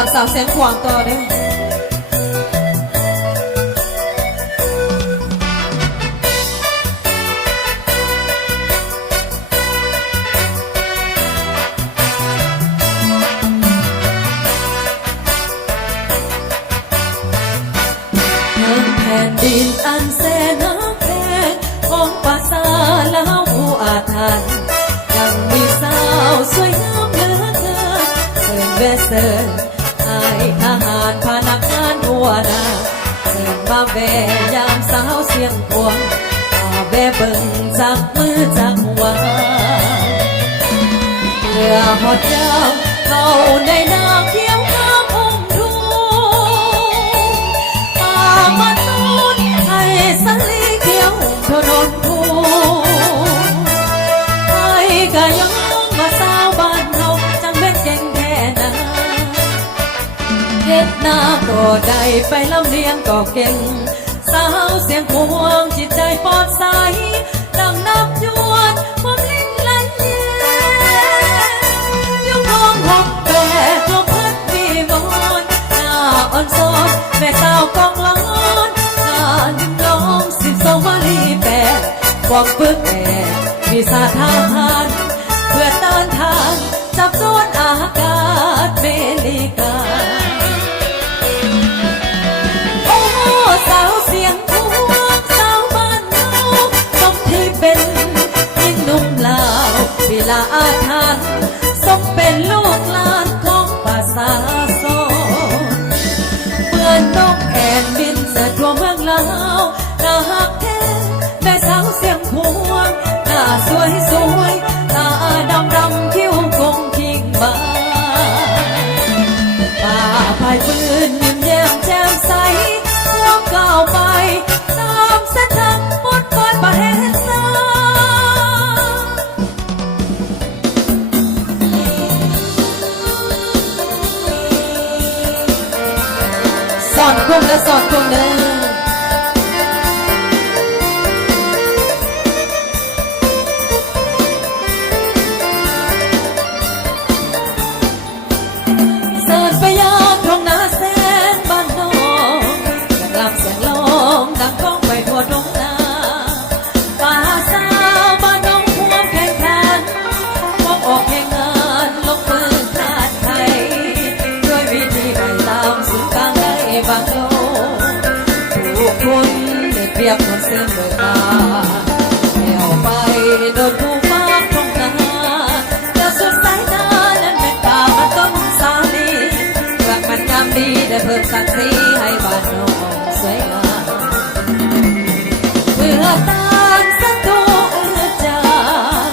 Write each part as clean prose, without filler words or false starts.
ากสาวเสียงขวางต่อเด้อแผ่นดินอันแสนนักแพงของภาษาลาวผู้อาถรรพ์ยังมีสาวสวยงามเหลือเกินเสิร์นแวะเสิร์นไอ้ทหารพนักงานหัวหน้าเสิร์นมาแวะยามสาวเสียงพวงมาแวะเบิ่งจากมือจากหัวเพื่อหอดเจ้าเข้าในนาเขียวข้ามอุ้มทุ่งป่ามาตูนให้สลีเขียวถนนทุ่งไอ้กะยองว่าสาวบ้านเฮาจังเป็นเก่งแค่นาเฮ็ดนาก็ได้ไปลำเลียงก็เก่งสาวเสียงพวงจิตใจปลอดใสดังนับยวนความลิ้นไหลเย็นยกห้องหกแบกลมพัดวีวอนหน้าอ่อนซ้อนแม่สาวกองล้อนงานยิ้มน้อง12 วลีแปดบอกปึกแอบมีสาทหารเพื่อต้านทานจับโซนอากาศเมลิกาสาวเสียงพวงสาวบ้านเราสมที่เป็นยิ่งหนุ่มลาววิลาอาถรรพ์สมเป็นลูกหลานของภาษาโซเมื่อนกแอ่นบินเสด็จทั่วเมืองลาวน่าฮักแท้แม่สาวเสียงพวงหน้าสวยสวยตาดำดำคิ้วคงคิงบานป่าพายปืนยิ้มแย้มแจ่มใสก้าวไปตามเส้นทางบนฟ้าประเทศสาสอนกุ้งและสอนกุ้งเด้อเสิร์ฟไปยามทงนาแสนบ้านนอกรับเสียงร้องดังก้องไปทั่วดงนาป่าสาวบ้านน้องพวงแข่งขันพบออกแข่งงานลงมือคาดไทยด้วยวิธีใหม่ตามสื่อกลางได้บางโลผู้คนได้เปรียบคนเสื่อมเลยตาแถวไปโดนผู้ฟ้าตรงนาแล้วสุดสายตานั้นเป็นป่ามันต้นสาลีเพื่อมันงามดีได้เพิ่มศักดิ์ศรีให้บ้านน้องสวยงามเพื่อต้านศัตรูจาง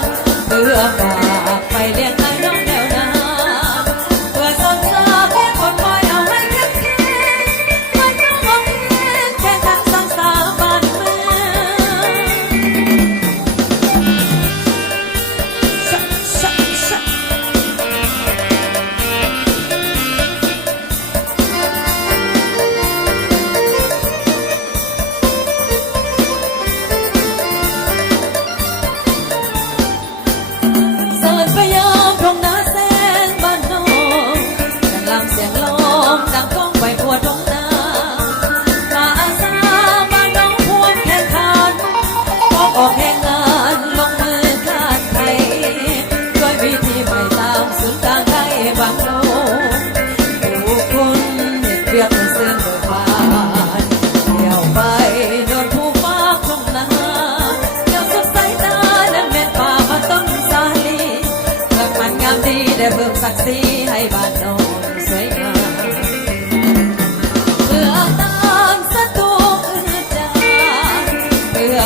เพื่อฝากไปเลี้ยงให้น้องแนวนาเพื่อสอนสาแค่คนคอยเอาให้เข้มแข็งไม่ต้องมองเห็นแค่ทางสร้างสาบ้านเมืองพยายามตรงนาแสนบ้านน้องดังลำเสียงร้องดังก้องไปทั่วดงนาป่าอาสาบ้านน้องพวงแข่งขันพบออกแข่งงานลงมือคาดไทยด้วยวิธีใหม่ตามศูนย์กลางได้บางโลกผู้คนเด็กเรียกคนเสื่อมเบิกบานเที่ยวไปโดนผู้ฟ้าตรงนาแล้วสุดสายตานั้นแม่นป่ามาต้นสาลีมันงามดีได้เพิ่มศักดิ์ศรีให้บ้านน้องสวยงามเพื่อต้านศัตรูจางเพื่อ